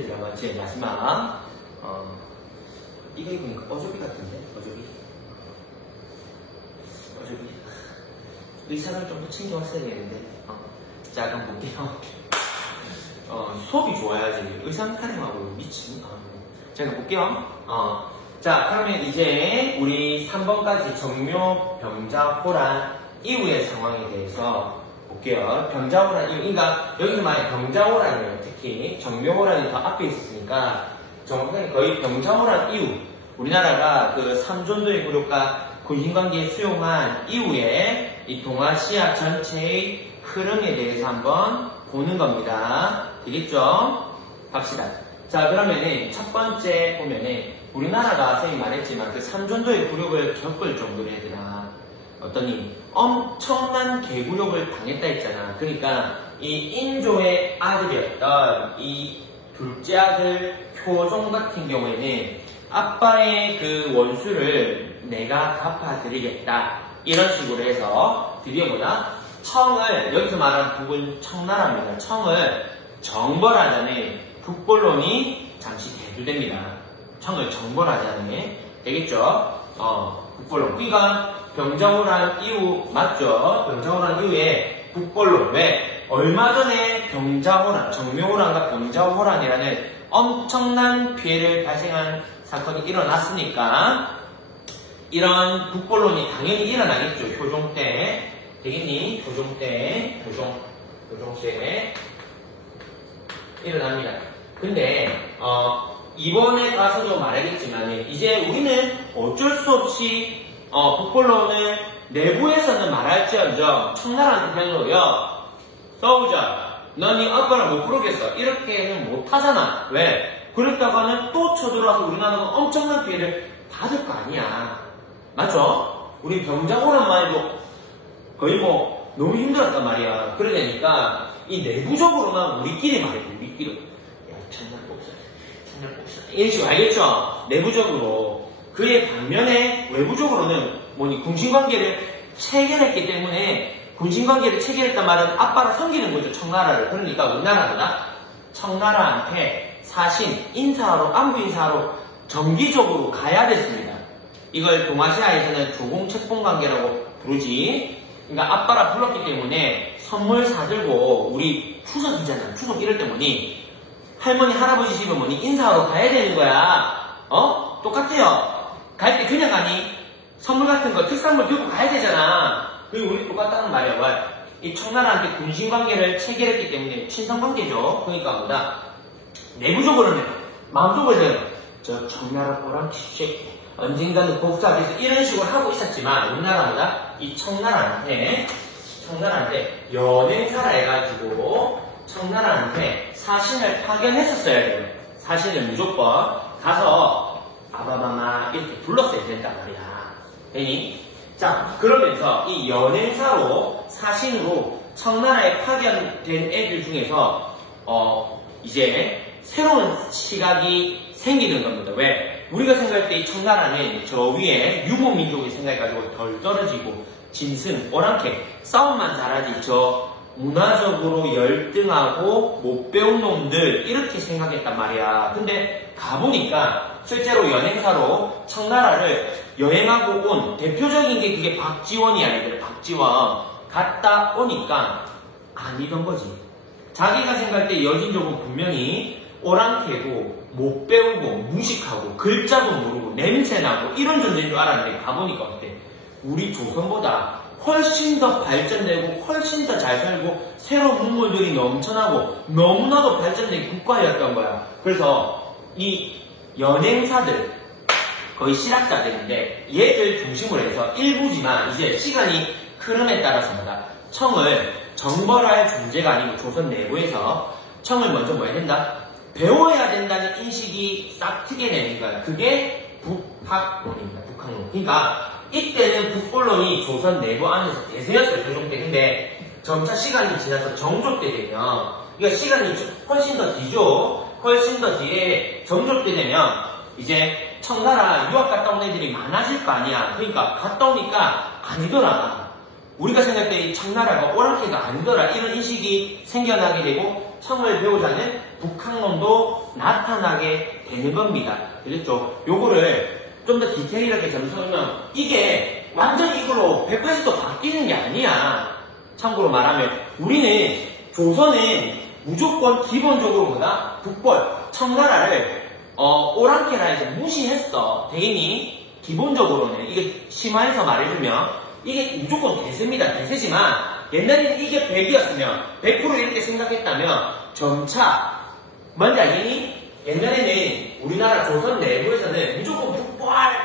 힌트 들어갔지. 마지막. 이거 입으니까 어조비 같은데? 어조비. 의상을 좀 더 챙겨 왔어야 되는데. 자, 그럼 볼게요. 수업이 좋아야지. 의상 타령하고 미친. 자, 그럼 볼게요. 자, 그러면 이제 우리 3번까지 정묘, 병자, 호란 이후의 상황에 대해서 볼게요. 병자, 호란 이후. 그러니까 여기서 만약 병자, 호란이에요. 특히 정묘, 호란이 더 앞에 있었으니까 정확하게 거의 병자, 호란 이후 우리나라가 그 3전도의 굴욕과 군신관계에 수용한 이후에 이 동아시아 전체의 흐름에 대해서 한번 보는 겁니다. 되겠죠? 갑시다. 자, 그러면은 첫 번째 보면은 우리나라가 선생님 말했지만 그 3전도의 굴욕을 겪을 정도로 얘들아 어떠니 엄청난 개굴욕을 당했다 했잖아. 그러니까 이 인조의 아들이었던 이 둘째 아들 효종 같은 경우에는 아빠의 그 원수를 내가 갚아드리겠다 이런 식으로 해서 드디어 뭐다? 청을 여기서 말하는 북은 청나라입니다. 청을 정벌하자는 북벌론이 잠시 대두됩니다. 청을 정벌하자는 되겠죠? 북벌론. 그러니까 병자호란 이후 맞죠? 병자호란 이후에 북벌론. 왜? 얼마 전에 병자호란, 정묘호란과 병자호란이라는 엄청난 피해를 발생한 사건이 일어났으니까 이런 북벌론이 당연히 일어나겠죠. 효종 때. 되겠니? 효종 때 일어납니다. 근데 이번에 가서도 말하겠지만 이제 우리는 어쩔 수 없이 북벌론을 내부에서는 말할지언정 청나라한테 대놓으려 싸우자. 넌 이 아빠를 못 부르겠어. 이렇게는 못하잖아. 왜? 그랬다가는 또 쳐들어와서 우리나라는 엄청난 피해를 받을 거 아니야. 맞죠? 우리 병자호란만 해도 거의 뭐 너무 힘들었단 말이야. 그러니까 이 내부적으로만 우리끼리 말해. 우리끼리 야 정말 복사 이런 식으로 알겠죠? 내부적으로. 그의 반면에 외부적으로는 뭐니 군신관계를 체결했기 때문에 군신관계를 체결했단 말은 아빠를 섬기는 거죠. 청나라를. 그러니까 우리나라보다 청나라한테 사신 인사하러 안부 인사하러 정기적으로 가야 됐습니다. 이걸 동아시아에서는 조공책봉관계라고 부르지. 그러니까 아빠라 불렀기 때문에 선물 사들고 우리 추석이잖아. 추석 이럴 때 뭐니 할머니 할아버지 집에 뭐니 인사하러 가야 되는 거야. 똑같아요. 갈 때 그냥 가니 선물 같은 거 특산물 들고 가야 되잖아. 그리고 우리 똑같다는 말이야. 이 청나라한테 군신관계를 체결했기 때문에 친선관계죠. 그러니까 뭐다 내부적으로는 마음속으로는 저 청나라 꼬랑치 언젠가는 복수하겠어 이런 식으로 하고 있었지만 우리나라보다 이 청나라한테 연행사라 해가지고 청나라한테 사신을 파견했었어야 돼요. 사신을 무조건 가서 아바마마 이렇게 불렀어야 된단 말이야. 되니? 자, 그러면서 이 연행사로 사신으로 청나라에 파견된 애들 중에서 이제 새로운 시각이 생기는 겁니다. 왜? 우리가 생각할 때 이 청나라는 저 위에 유목민족이 생각해가지고 덜 떨어지고 짐승, 오랑캐 싸움만 잘하지 저 문화적으로 열등하고 못 배운 놈들 이렇게 생각했단 말이야. 근데 가보니까 실제로 연행사로 청나라를 여행하고 온 대표적인 게 그게 박지원이야. 얘들 박지원 갔다 오니까 아니던 거지. 자기가 생각할 때 여진족은 분명히 오랑캐고 못 배우고 무식하고 글자도 모르고 냄새나고 이런 존재인 줄 알았는데 가보니까 어때? 우리 조선보다 훨씬 더 발전되고 훨씬 더 잘 살고 새로운 문물들이 넘쳐나고 너무나도 발전된 국가였던 거야. 그래서 이 연행사들 거의 실학자들인데 얘들 중심으로 해서 일부지만 이제 시간이 흐름에 따라서마다 청을 정벌할 존재가 아니고 조선 내부에서 청을 먼저 뭐 해야 된다? 배워야 된다는 인식이 싹 트게 되는 거야. 그게 북학론입니다. 북학론. 그러니까 이때는 북벌론이 조선 내부 안에서 대세였어요. 조정 때. 근데 점차 시간이 지나서 정조 때 되면 그러니까 시간이 훨씬 더 뒤죠. 훨씬 더 뒤에 정조 때 되면 이제 청나라 유학 갔다 온 애들이 많아질 거 아니야. 그러니까 갔다 오니까 아니더라. 우리가 생각할 때 이 청나라가 오랑캐가 아니더라. 이런 인식이 생겨나게 되고 청을 배우자는 북한론도 나타나게 되는 겁니다. 되겠죠? 요거를 좀 더 디테일하게 점수하면 이게 완전히 이걸로 180도 바뀌는 게 아니야. 참고로 말하면 우리는 조선은 무조건 기본적으로 뭐다? 북벌, 청나라를 오랑캐라해서 무시했어. 대인이 기본적으로는 이게 심화해서 말해주면 이게 무조건 대세입니다. 대세지만 옛날에는 이게 100이었으면 100% 이렇게 생각했다면 점차 뭔지 알겠니? 옛날에는 우리나라 조선 내부에서는 무조건 북벌,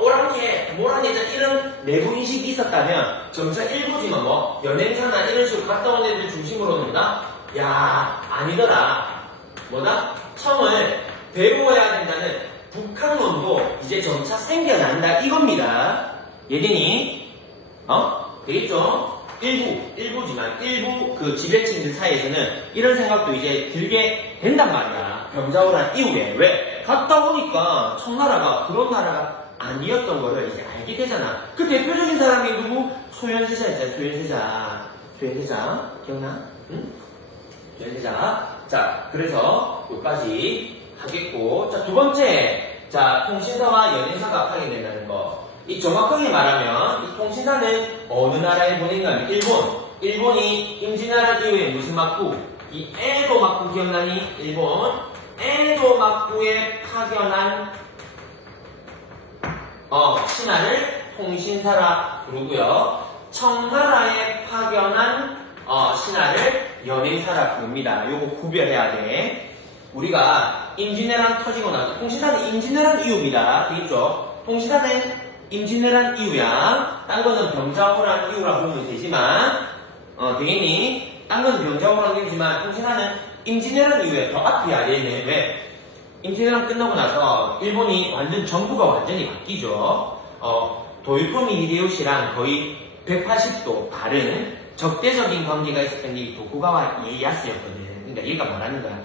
오랑캐, 모란이자 이런 내부 인식이 있었다면 점차 일부지만 뭐 연행사나 이런 식으로 갔다 온 애들 중심으로 는다? 야, 아니더라. 뭐다? 청을 배워야 된다는 북한론도 이제 점차 생겨난다 이겁니다. 예den이 되겠죠? 일부지만 일부 그 지배층들 사이에서는 이런 생각도 이제 들게 된단 말이야. 병자호란 이후에. 왜? 갔다 오니까 청나라가 그런 나라가 아니었던 거를 이제 알게 되잖아. 그 대표적인 사람이 누구? 소현세자 있잖아. 소현세자. 기억나? 응? 소현세자. 자, 그래서 여기까지 하겠고. 자, 두 번째. 자, 통신사와 연행사가 파견된다는 거. 이 정확하게 말하면 이 통신사는 어느 나라에 보낸가면 일본이 임진왜란 이후에 무슨 막부? 이 에도 막부 기억나니? 일본 에도 막부에 파견한 신하를 통신사라 부르고요. 청나라에 파견한 신하를 연행사라 부릅니다. 요거 구별해야 돼. 우리가 임진왜란 터지고 나서 통신사는 임진왜란 이후입니다. 되겠죠? 통신사는 임진왜란 이후야. 딴 거는 병자호란 이후라 보면 되지만, 되겠니? 딴 거는 병자호란 이후지만, 통신사는 임진왜란 이후에 더 앞이야, 얘는. 왜? 임진왜란 끝나고 나서, 일본이 정부가 완전히 바뀌죠. 도요토미 히데요시랑 거의 180도 다른 적대적인 관계가 있었던 게 도쿠가와 이에야스였거든. 그러니까 얘가 뭐라는 거야?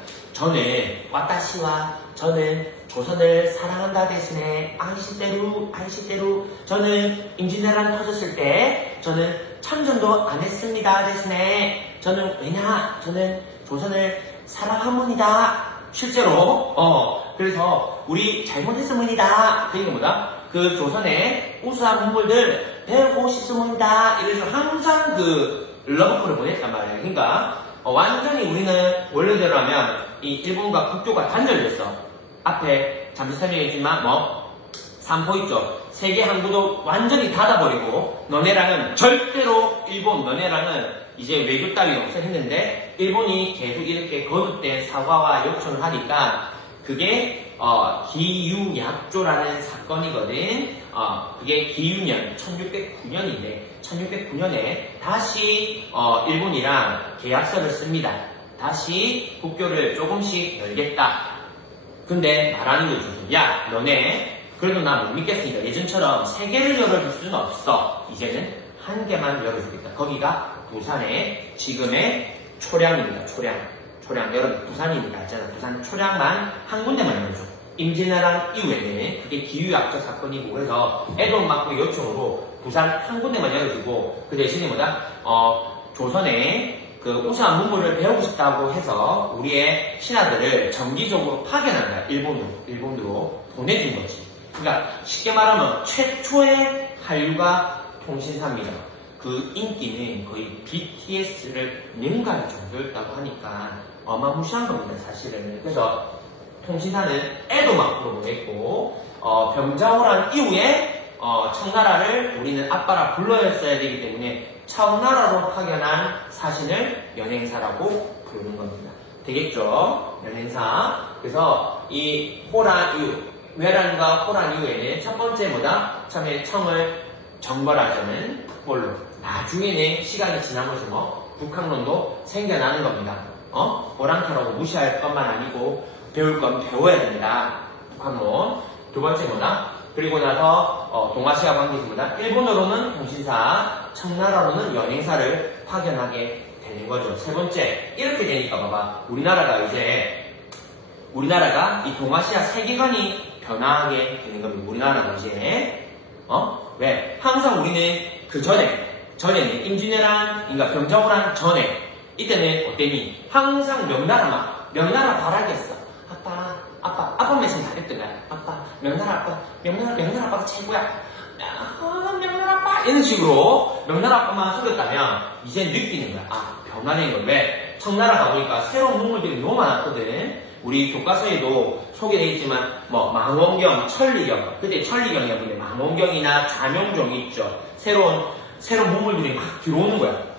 저는 조선을 사랑한다 대신에 아이시대루 저는 임진왜란 터졌을 때 저는 참전도 안 했습니다 대신에 저는 조선을 사랑합니다. 실제로 그래서 우리 잘못했습니다. 그러니까 뭐다? 그 조선의 우수한 문물들 배우고 싶습니다. 이런 식으로 항상 그 러브콜을 보냈단 말이에요. 그러니까 완전히 우리는 원래대로 하면 이 일본과 국교가 단절됐어. 앞에 잠시 설명했지만 삼포 있죠. 세계 항구도 완전히 닫아버리고 너네랑은 절대로 너네랑은 이제 외교 따위가 없어 했는데 일본이 계속 이렇게 거듭된 사과와 요청을 하니까 그게 기유약조라는 사건이거든. 그게 기유년 1609년인데 1609년에 다시 일본이랑 계약서를 씁니다. 다시 국교를 조금씩 열겠다. 근데 말하는 거죠. 야, 너네 그래도 나 못 믿겠으니까 예전처럼 세 개를 열어줄 수는 없어. 이제는 한 개만 열어주겠다. 거기가 부산의 지금의 초량입니다. 초량 여러분 부산이니까 있잖아. 부산 초량만 한 군데만 열어줘. 임진왜란 이후에는 그게 기유약조 사건이고 그래서 애동 막부 요청으로 부산 한 군데만 열어주고 그 대신에 조선에 그 우수한 문물을 배우고 싶다고 해서 우리의 신하들을 정기적으로 파견한다. 일본으로 보내준 거지. 그러니까 쉽게 말하면 최초의 한류가 통신사입니다. 그 인기는 거의 BTS를 능가할 정도였다고 하니까 어마무시한 겁니다, 사실은. 그래서 통신사는 애도 막부로 보냈고 병자호란 이후에 청나라를 우리는 아빠라 불러였어야 되기 때문에 청나라로 파견한 사신을 연행사라고 부르는 겁니다. 되겠죠? 연행사. 그래서 이 호란 이후, 외란과 호란 이후에는 첫 번째 처음에 청을 정벌하자는 북벌로. 나중에는 시간이 지나면서 북한론도 생겨나는 겁니다. 오랑캐라고 무시할 것만 아니고 배울 건 배워야 된다. 북한론. 두 번째 그리고 나서 동아시아 관계에서 일본으로는 통신사, 청나라로는 연행사를 파견하게 되는 거죠. 세 번째, 이렇게 되니까 봐봐. 우리나라가 이 동아시아 세계관이 변화하게 되는 겁니다. 우리나라가 이제 왜? 항상 우리는 그 전에는 임진왜란, 그러니까 병자호란 전에 이때는 어땠니? 항상 명나라 바라겠어. 아빠 말씀 잘했던 거야. 아빠, 명나라 아빠가 최고야. 명나라 아빠! 이런 식으로 명나라 아빠만 속였다면 이제 느끼는 거야. 변화된 걸 왜? 청나라 가보니까 새로운 문물들이 너무 많았거든. 우리 교과서에도 소개되어 있지만 망원경, 천리경, 그때 천리경이었는데 망원경이나 자명종 있죠. 새로운 문물들이 막 들어오는 거야.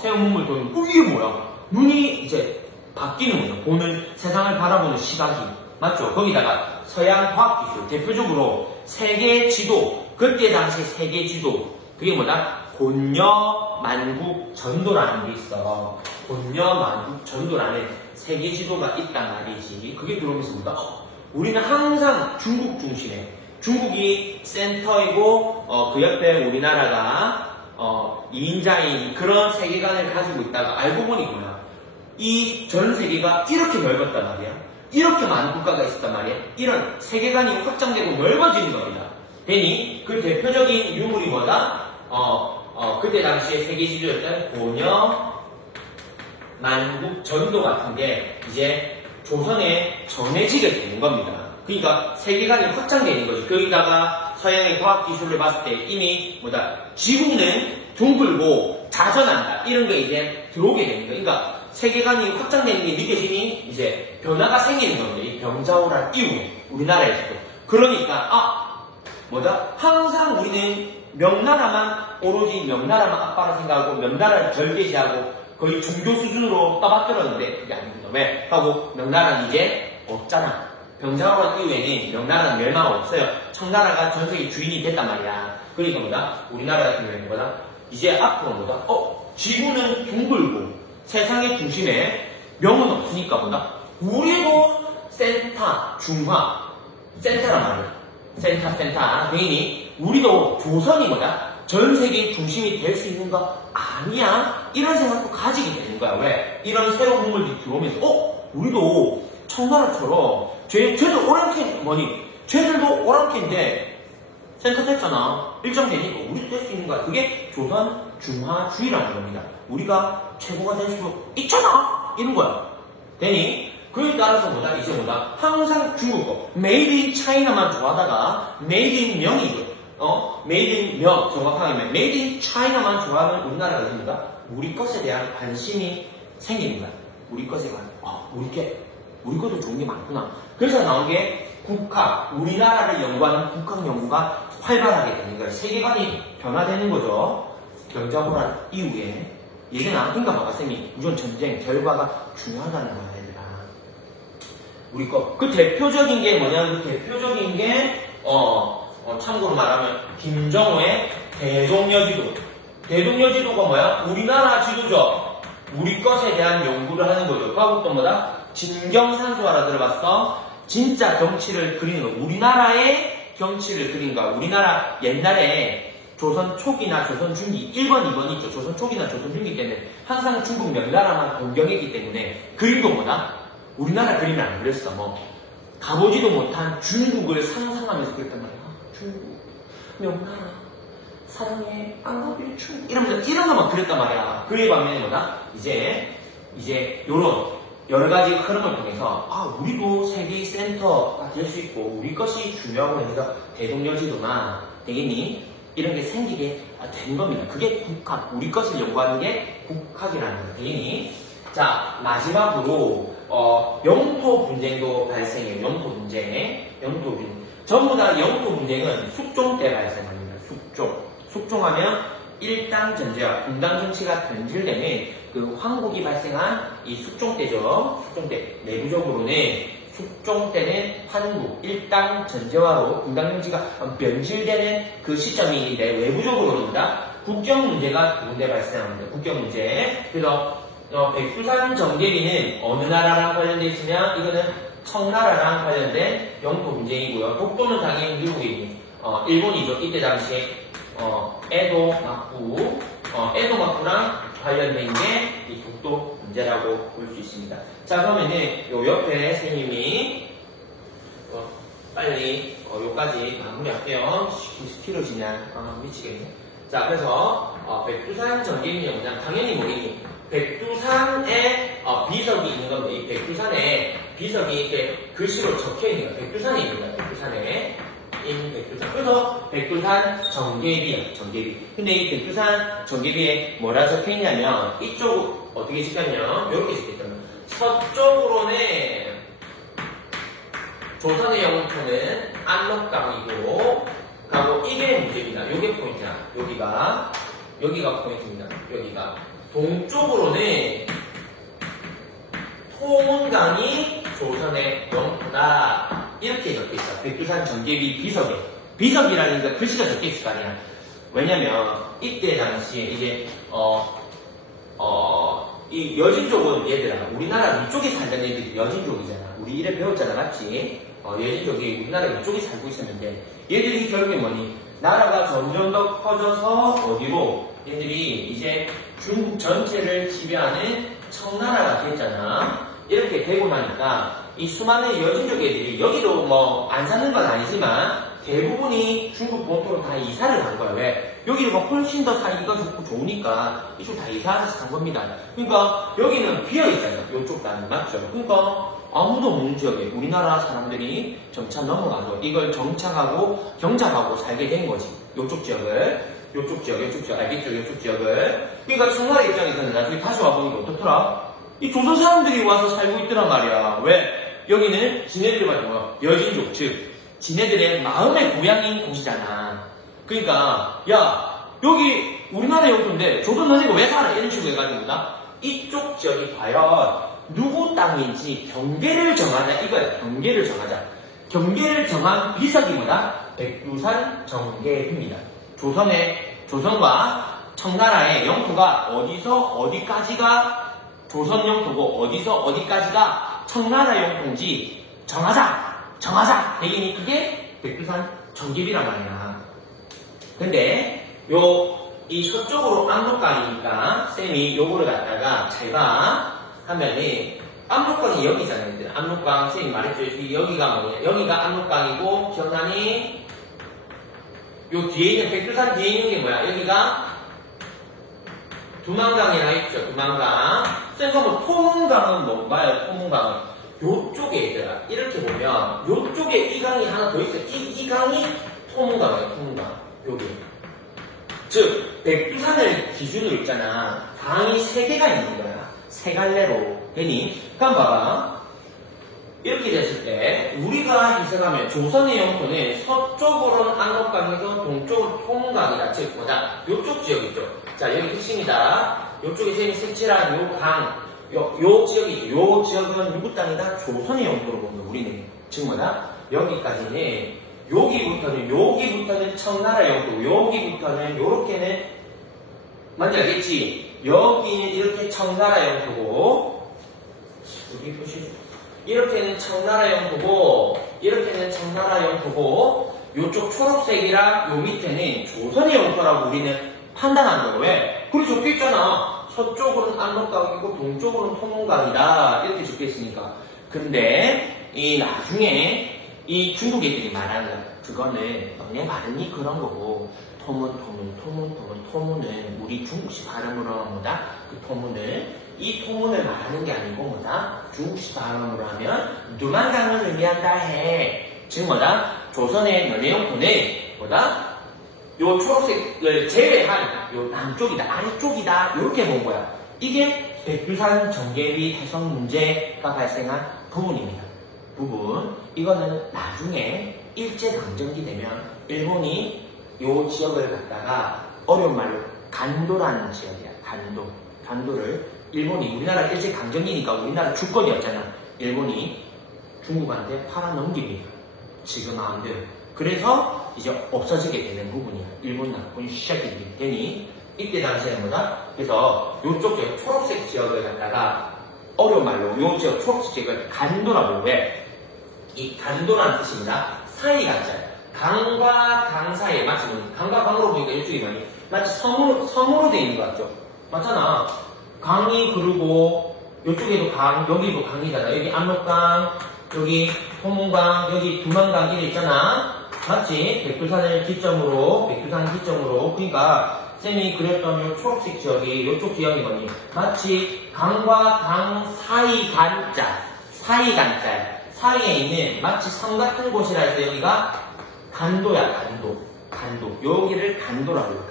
새로운 문물 들어오면 이게 뭐야? 눈이 이제 바뀌는 거죠. 보는 세상을 바라보는 시각이. 맞죠? 거기다가 서양 과학기술, 대표적으로 세계 지도, 그때 당시 세계 지도, 그게 뭐다? 곤여 만국 전도라는 게 있어. 곤여 만국 전도라는 세계 지도가 있단 말이지. 그게 들어오면서 뭐다? 우리는 항상 중국 중심에, 중국이 센터이고, 그 옆에 우리나라가, 2인자인 그런 세계관을 가지고 있다가 알고 보니 뭐야? 이 전 세계가 이렇게 넓었단 말이야. 이렇게 많은 국가가 있었단 말이야. 이런 세계관이 확장되고 넓어지는 겁니다. 되니 그 대표적인 유물이 뭐다? 그때 당시에 세계 지도였던 곤여 만국 전도 같은 게 이제 조선에 전해지게 되는 겁니다. 그러니까 세계관이 확장되는 거죠. 거기다가 서양의 과학기술을 봤을 때 이미 지구는 둥글고 자전한다. 이런 게 이제 들어오게 되는 거예요. 그러니까 세계관이 확장되는 게 느껴지니 이제 변화가 생기는 겁니다. 이 병자호란 이후에 우리나라에서도. 그러니까 항상 우리는 오로지 명나라만 아빠라 생각하고 명나라를 절개시하고 거의 종교 수준으로 떠받들었는데 그게 아닙니다. 왜? 하고 명나라는 이제 없잖아. 병자호란 이후에는 명나라는 멸망 없어요. 청나라가 전 세계 주인이 됐단 말이야. 그러니까 우리나라 같은 경우에는 이제 앞으로 지구는 둥글고 세상의 중심에 명은 없으니까 우리도 센터, 중화, 센터란 말이야. 센터. 그러니 우리도 조선이 전 세계의 중심이 될 수 있는 거 아니야? 이런 생각도 가지게 되는 거야. 왜? 이런 새로운 문물들이 들어오면서 우리도 청나라처럼 쟤들 오랑캐 쟤들도 오랑캐인데 센터 됐잖아. 일정 되니까 우리도 될 수 있는 거야. 그게 조선 중화주의라는 겁니다. 우리가 최고가 될 수 있잖아! 이런 거야. 되니? 그에 따라서 항상 중국 거. 메이드 인 차이나만 좋아하다가, 메이드 인 명이죠. 메이드 인 명, 정확하게 메이드 인 차이나만 좋아하는 우리나라가 있습니다. 우리 것에 대한 관심이 생기는 거야. 우리 것에 관한, 우리 것도 좋은 게 많구나. 그래서 나온 게 국학, 우리나라를 연구하는 국학 연구가 활발하게 되는 거예요. 세계관이 변화되는 거죠. 병자호란 이후에. 얘기는 그러니까 쌤이 우선 전쟁 결과가 중요하다는 거야, 얘들아. 우리 거. 그 대표적인 게 뭐냐면 참고로 말하면 김정호의 대동여지도. 대동여지도가 우리나라 지도죠. 우리 것에 대한 연구를 하는 거죠. 그하고 또 진경산수화라 들어봤어? 진짜 경치를 그리는 거. 우리나라의 경치를 그린 거야. 우리나라 옛날에 조선 초기나 조선 중기 1번, 2번 있죠. 조선 초기나 조선 중기 때는 항상 중국 명나라만 공경했기 때문에 그린 거 우리나라 그림을 안 그렸어. 가보지도 못한 중국을 상상하면서 그랬단 말이야. 중국, 명나라, 사랑해, 안가빌 중국 이러면서 이런 것만 그렸단 말이야. 그에 반면에 이제 요런 여러 가지 흐름을 통해서 우리도 세계의 센터가 될 수 있고 우리 것이 중요하고 해서 대동여지도나 되겠니? 이런 게 생기게 된 겁니다. 그게 국학, 우리 것을 연구하는 게 국학이라는 거예요. 되겠니? 자, 마지막으로 영토 분쟁도 발생해요. 영토 분쟁. 전부 다 영토 분쟁은 숙종 때 발생합니다. 숙종하면 일당 전제와 분당 정치가 변질되는 그 황국이 발생한 이 숙종 때죠. 숙종 때 내부적으로는 숙종 때는 한국 일당 전제화로 분당 정치가 변질되는 그 시점인데 외부적으로는 국경 문제가 두 군데 발생합니다. 국경 문제. 그래서 백두산 정계리는 어느 나라랑 관련돼 있으면 이거는 청나라랑 관련된 영토 분쟁이고요. 독도는 당연히 미국이 일본이죠. 이때 당시에 에도 막부랑 관련된 게 이 독도 문제라고 볼 수 있습니다. 자, 그러면은 요 옆에 선생님이 빨리 요까지 마무리할게요. 길어지냐? 미치겠네. 자, 그래서 백두산 정계리는 당연히 백두산 비석이 이렇게 글씨로 적혀 있는 거야. 백두산이 있는 거야. 백두산에. 백두산. 그래서 백두산 정계비야. 정계비. 근데 이 백두산 정계비에 뭐라 적혀 있냐면, 이쪽 어떻게 적혔냐면, 이렇게 적혀 있다면, 서쪽으로는 조선의 영토는 압록강이고, 가고 이게 문제입니다. 요게 포인트야. 여기가 포인트입니다. 여기가. 동쪽으로는 통운강이 조선의 영토다. 이렇게 적혀 있어. 백두산 정계비 비석에. 비석이라는 게 글씨가 적혀 있을 거 아니야. 왜냐면, 이때 당시에 이제, 이 여진족은 얘들아, 우리나라 이쪽에 살던 애들이 여진족이잖아. 우리 이래 배웠잖아, 맞지? 여진족이 우리나라 이쪽에 살고 있었는데, 얘들이 결국에 뭐니? 나라가 점점 더 커져서 어디로? 얘들이 이제 중국 전체를 지배하는 청나라가 됐잖아. 이렇게 되고 나니까 이 수많은 여진족 애들이 여기로 뭐 안 사는 건 아니지만 대부분이 중국 본토로 다 이사를 간 거야. 왜? 여기가 훨씬 더 살기가 좋고 좋으니까 이쪽 다 이사해서 간 겁니다. 그러니까 여기는 비어있잖아. 이쪽 땅이 맞죠? 그러니까 아무도 없는 지역에 우리나라 사람들이 점차 넘어가서 이걸 정착하고 경작하고 살게 된 거지. 이쪽 지역을. 요쪽 지역, 알겠죠? 요쪽 지역을. 그러니까 청나라 입장에서는 나중에 다시 와보니까 어떻더라? 이 조선 사람들이 와서 살고 있더란 말이야. 왜? 여기는 지네들이 말하는 거 여진족, 즉 지네들의 마음의 고향인 곳이잖아. 그러니까 야 여기 우리나라 영토인데 조선 너네가 왜 살아? 이런 식으로 해가지고 이쪽 지역이 과연 누구 땅인지 경계를 정하자 이거야. 경계를 정하자. 경계를 정한 비석이 뭐다? 백두산 정계입니다. 조선과 청나라의 영토가 어디서 어디까지가 조선 영토고 어디서 어디까지가 청나라 영토인지 정하자. 대기니 그게 백두산 정계비란 말이야. 근데 이 서쪽으로 압록강이니까 쌤이 요거를 갖다가 잘 봐 하면은 압록강이 여기잖아요. 압록강 쌤이 말했죠. 여기가 뭐냐? 여기가 압록강이고 기억나니? 요 뒤에 있는 백두산 뒤에 있는 게 뭐야? 여기가 두만강이라 했죠. 두만강. 쌤 한번 통운강은 뭔가요? 통운강은 요쪽에 있더라. 이렇게 보면 요쪽에 이 강이 하나 더 있어요. 이 강이 통운강이에요. 통운강. 여기. 즉 백두산을 기준으로 있잖아. 강이 3개가 있는 거야. 3갈래로. 되니? 그럼 봐봐. 이렇게 됐을 때 우리가 해석하면 조선의 영토는 서쪽으로는 압록강에서 동쪽으로 통운강이다. 즉 뭐다? 요쪽 지역 있죠. 자 여기 핵심이다. 요쪽에 쌤이 색칠한 요 강, 요 지역이 있죠. 요 지역은 누구 땅이다? 조선의 영토로 본 거 우리는. 즉 뭐다? 여기까지는 여기부터는 청나라 영토, 여기부터는 요렇게는 뭔지 알겠지? 여기는 이렇게 청나라 영토고 여기 보시죠. 이렇게는 청나라 영토고 이렇게는 청나라 영토고 요쪽 초록색이랑 요 밑에는 조선의 영토라고 우리는 판단한 거예요. 왜? 그리 적혀있잖아. 서쪽으로는 압록강이고 동쪽으로는 통운강이다 이렇게 적혀있으니까. 근데 이 나중에 이 중국 애들이 말하는 거 그거는 너네 발음이 그런 거고 토문은 우리 중국식 발음으로 하면 뭐다? 그 토문은 이 토문을 말하는 게 아니고 뭐다? 중국식 발음으로 하면 두만강을 의미한다 해. 즉 뭐다? 조선의 너네 영토는 뭐다? 요 초록색을 제외한 요 남쪽이다, 아래쪽이다 이렇게 본 거야. 이게 백두산 정계비 해석 문제가 발생한 부분입니다. 이거는 나중에 일제강점기 되면 일본이 요 지역을 갖다가 어려운 말로 간도라는 지역이야. 간도를 일본이 우리나라 일제강점기니까 우리나라 주권이 없잖아. 일본이 중국한테 팔아넘깁니다. 지금 마음대로. 그래서 이제 없어지게 되는 부분이야. 일본 나쁜 시작이 되니 이때 당시에는 뭐다? 그래서 요쪽 지역 초록색 지역을 갖다가 어려운 말로 요 지역 초록색 지역을 간도라고. 왜? 이 간도라는 뜻입니다. 사이간자예요. 강과 강 사이에 마치 강과 강으로 보니까 이쪽이 많이 마치 섬으로 되어 있는 것 같죠? 맞잖아. 강이 흐르고 이쪽에도 강, 여기도 강이잖아. 여기 압록강, 여기 통문강, 여기 두만강 이래 있잖아. 맞지? 백두산 기점으로. 그러니까 쌤이 그렸던 요 초록색 지역이 요쪽 지역이 뭐니? 마치 강과 강 사이간자. 사이에 있는 마치 성 같은 곳이라 해서 여기가 간도야, 간도. 여기를 간도라고 해요,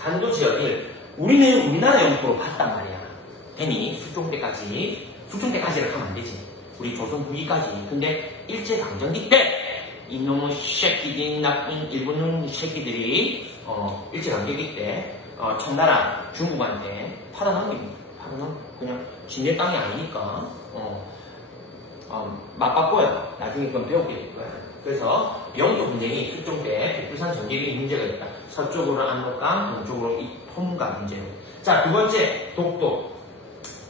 간도 지역을 우리는 우리나라 영토로 봤단 말이야. 괜히 숙종때까지를 하면 안 되지. 우리 조선 후기까지. 근데 일제강점기 때 이놈의 새끼들, 나쁜 일본 새끼들이 일제강점기 때 청나라 중국한테 팔아넘깁니다. 그냥 지네 땅이 아니니까 맞바꿔요. 나중에 그건 배우게 될 거야. 그래서 영토 분쟁이 숙종 때 백두산 전쟁이 문제가 있다. 서쪽으로 압록강, 동쪽으로 이 폼강 문제로. 자, 두 번째 독도.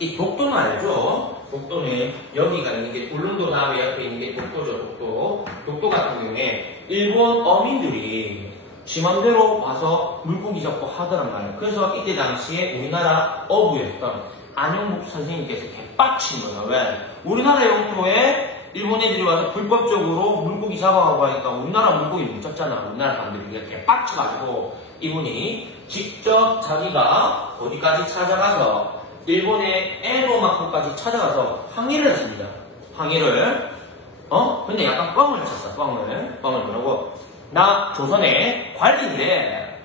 이 독도는 알죠? 독도는 여기가 있는 게 울릉도 다음에 옆에 있는 게 독도죠. 독도 같은 경우에 일본 어민들이 지 맘대로 와서 물고기 잡고 하더란 말이에요. 그래서 이때 당시에 우리나라 어부였던 안영복 선생님께서 개빡친 거야. 왜? 우리나라 영토에 일본 애들이 와서 불법적으로 물고기 잡아가고 하니까 우리나라 물고기 못 잡잖아. 우리나라 사람들이 이렇게 빡쳐가지고 이분이 직접 자기가 어디까지 찾아가서 일본의 에도마코까지 찾아가서 항의를 했습니다. 항의를 근데 약간 뻥을 쳤어. 뻥을 뭐라고? 나 조선의 관리인데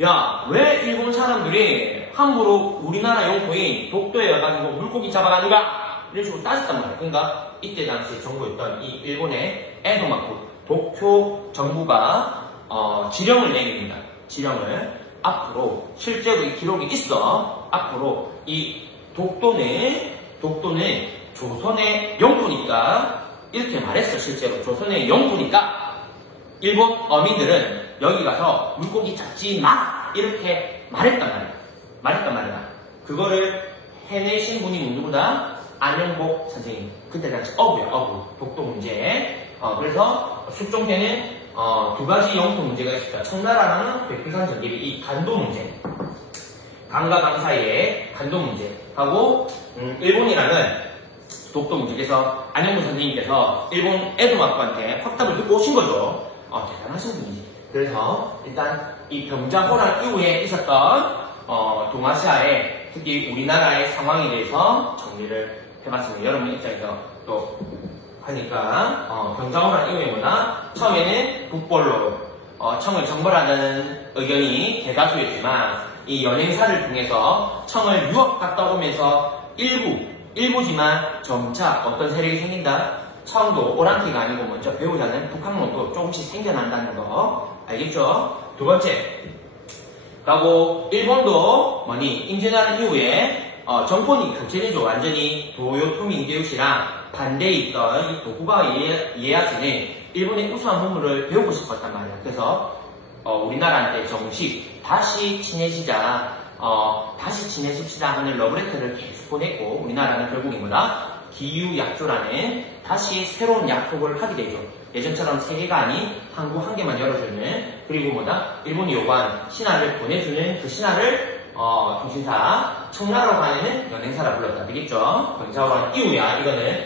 야, 왜 일본 사람들이 함부로 우리나라 영토인 독도에 와가지고 물고기 잡아가는가? 이런 식으로 따졌단 말이야. 그러니까 이때 당시 정부였던 이 일본의 에도마코 도쿄 정부가 지령을 내립니다. 지령을 앞으로 실제로 이 기록이 있어. 앞으로 이 독도는 조선의 영토니까 이렇게 말했어. 실제로 조선의 영토니까 일본 어민들은 여기 가서 물고기 잡지 마! 이렇게 말했단 말이야. 그거를 해내신 분이 누구다? 안영복 선생님. 그때 당시 어부야, 독도 문제. 그래서 숙종 때는 두 가지 영토 문제가 있었다. 청나라랑은 백두산 전개비 이 간도 문제. 강과 강 사이의 간도 문제. 하고, 일본이랑은 독도 문제. 그래서 안영복 선생님께서 일본 에도마코한테 확답을 듣고 오신 거죠. 대단하신 분이지. 그래서 일단 이 병자호란 이후에 있었던 동아시아의 특히 우리나라의 상황에 대해서 정리를 해봤습니다. 여러분 입장에서 또 하니까 병자호란 이후에 뭐다? 처음에는 북벌로 청을 정벌하는 의견이 대다수였지만 이 연행사를 통해서 청을 유학 갔다 오면서 일부지만 점차 어떤 세력이 생긴다? 청도 오랑캐가 아니고 먼저 배우자는 북한론도 조금씩 생겨난다는 거 알겠죠? 두 번째, 그리고 일본도 임진왜란 이후에 정권이 교체되죠. 완전히 도요토미 히데요시랑 반대에 있던 이 도쿠가와 이에야스는 일본의 우수한 문물을 배우고 싶었단 말이야. 그래서 우리나라한테 정식 다시 친해지자, 다시 친해집시다 하는 러브레터를 계속 보냈고 우리나라는 결국에 뭐다? 기유약조라는 다시 새로운 약속을 하게 되죠. 예전처럼 세 개가 아닌 항구 한 개만 열어주는, 그리고 뭐다? 일본이 요구한 신하를 보내주는 그 신하를 통신사 청나라로 가는 연행사라 불렀다. 되겠죠? 병자호란 이후야.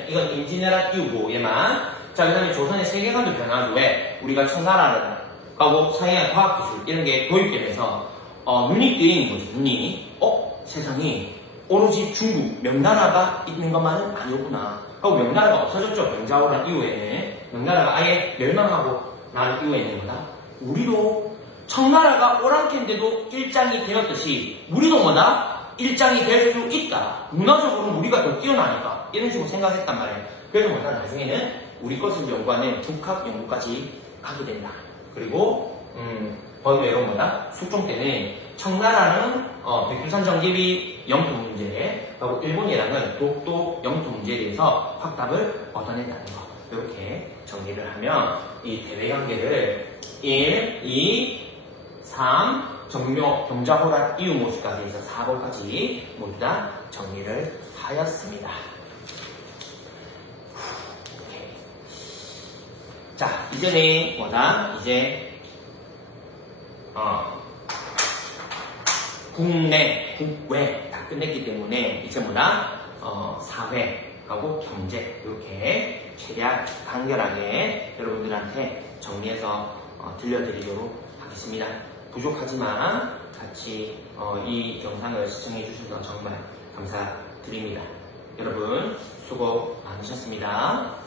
이건 임진왜란 이후고 얘만. 자, 그 다음에 조선의 세계관도 변하고 왜? 우리가 청나라를 가고 서해안 과학기술 이런 게 도입되면서 눈이 뜨이는 거죠. 눈이 세상이 오로지 중국, 명나라가 있는 것만은 아니었구나. 하고 명나라가 없어졌죠. 병자호란 이후에는. 명나라가 아예 멸망하고 난 이후에는 뭐다? 우리도 청나라가 오랑캐인데도 일장이 되었듯이 우리도 뭐다? 일장이 될 수 있다. 문화적으로 우리가 더 뛰어나니까. 이런 식으로 생각했단 말이에요. 그래서 뭐다? 나중에는 우리 것을 연구하는 북학 연구까지 가게 된다. 그리고 번외로 뭐다? 숙종 때는 청나라는 백두산 정개비 영토 문제, 그리고 일본이랑은 독도 영토 문제에 대해서 확답을 얻어낸다는 거. 이렇게 정리를 하면 이 대외관계를 1, 2, 3, 정묘, 병자호란 이후 모습까지 해서 4번까지 모두 다 정리를 하였습니다. 자, 이제는 뭐다? 이제 국내, 국외 다 끝냈기 때문에 이제 뭐다? 사회하고 경제 이렇게 최대한 간결하게 여러분들한테 정리해서 들려드리도록 하겠습니다. 부족하지만 같이 이 영상을 시청해 주셔서 정말 감사드립니다. 여러분 수고 많으셨습니다. 많으셨습니다.